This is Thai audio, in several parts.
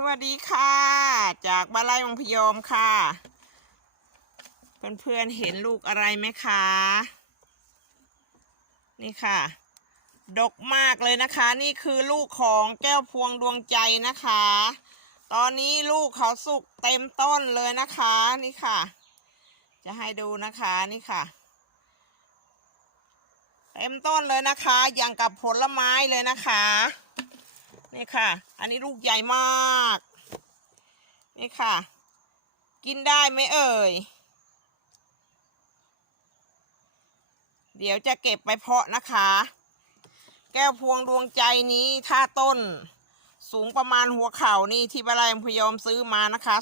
สวัสดีค่ะ จากบ้านไร่วังพยอมค่ะ เพื่อนๆเห็นลูกอะไรไหมคะ นี่ค่ะ ดกมากเลยนะคะ นี่คือลูกของแก้วพวงดวงใจนะคะ ตอนนี้ลูกเขาสุกเต็มต้นเลยนะคะ นี่ค่ะ จะให้ดูนะคะนี่ค่ะ เต็มต้นเลยนะคะ อย่างกับผลไม้เลยนะคะ นี่ค่ะ อันนี้ลูกใหญ่มาก นี่ค่ะ กินได้ไหมเอ่ย เดี๋ยวจะเก็บไปเพาะนะคะ แก้วพวงดวงใจนี้ถ้าต้น สูงประมาณหัวเข่านี่ที่บารายพยอมซื้อมานะคะ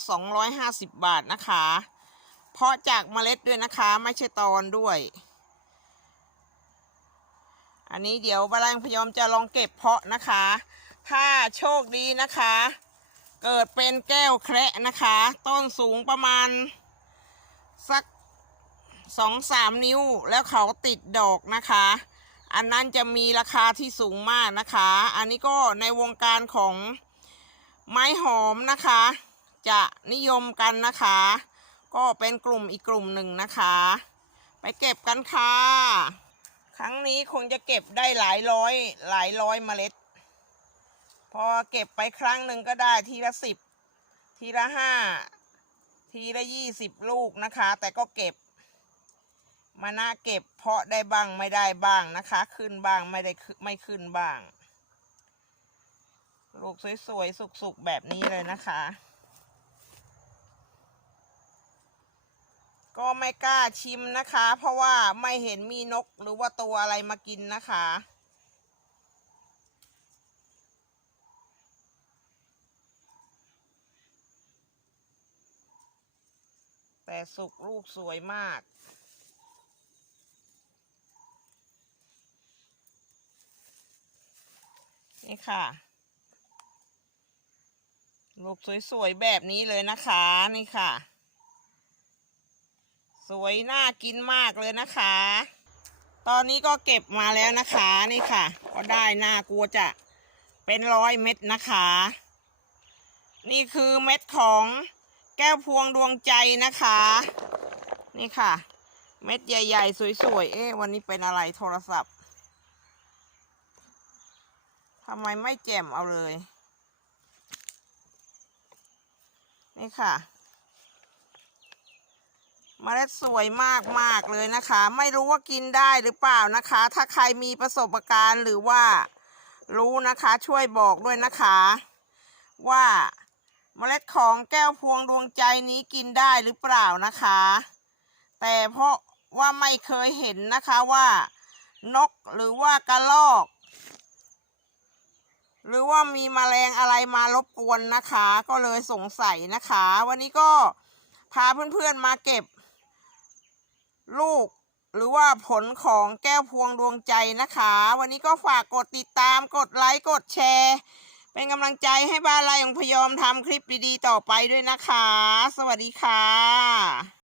250 บาทนะคะ เพาะจากเมล็ดด้วยนะคะ ไม่ใช่ตอนด้วยอันนี้เดี๋ยวบารายพยอมจะลองเก็บเพาะนะคะ ถ้าโชคดีนะคะ เกิดเป็นแก้วแคระนะคะ ต้นสูงประมาณ สักสองสามนิ้วแล้วเขาติดดอกนะคะ อันนั้นจะมีราคาที่สูงมากนะคะ อันนี้ก็ในวงการของไม้หอมนะคะ จะนิยมกันนะคะ ก็เป็นกลุ่มอีกกลุ่มหนึ่งนะคะ ไปเก็บกันค่ะ ครั้งนี้คงจะเก็บได้หลายร้อยหลายร้อยเมล็ด อเก็บไปครั้งหนึ่งก็ได้ทีละสิบทีละห้าทีละยี่สิบลูกนะคะ แต่ก็เก็บ มาน่าเก็บเพาะได้บ้างไม่ได้บ้างนะคะ ขึ้นบ้างไม่ได้ไม่ขึ้นบ้าง ลูกสวยๆ สุกๆ แบบนี้เลยนะคะ ก็ไม่กล้าชิมนะคะ เพราะว่าไม่เห็นมีนกหรือว่าตัวอะไรมากินนะคะ แต่สุกลูกสวยมาก นี่ค่ะ ลูกสวยๆ แบบนี้เลยนะคะ นี่ค่ะ สวยน่ากินมากเลยนะคะ ตอนนี้ก็เก็บมาแล้วนะคะ นี่ค่ะ ก็ได้น่ากลัวจะเป็นร้อยเม็ดนะคะ นี่คือเม็ดของ แก้วพวงดวงใจนะคะ นี่ค่ะ เม็ดใหญ่ ๆ สวยๆ เอ๊ะวันนี้เป็นอะไรโทรศัพท์ทำไมไม่แจ่มเอาเลย นี่ค่ะเมล็ดสวยมากมากๆเลยนะคะ ไม่รู้ว่ากินได้หรือเปล่านะคะ ถ้าใครมีประสบการณ์หรือว่ารู้นะคะ ช่วยบอกด้วยนะคะ ว่า เมล็ดของแก้วพวงดวงใจนี้กินได้หรือเปล่านะคะ แต่เพราะว่าไม่เคยเห็นนะคะว่านกหรือว่ากระรอก หรือว่ามีแมลงอะไรมารบกวนนะคะ ก็เลยสงสัยนะคะ วันนี้ก็พาเพื่อนๆมาเก็บ ลูกหรือว่าผลของแก้วพวงดวงใจนะคะ วันนี้ก็ฝากกดติดตามกดไลค์กดแชร์ เป็นกำลังใจให้บ้านไรของพยอมทำคลิปดีๆต่อไปด้วยนะคะ สวัสดีค่ะ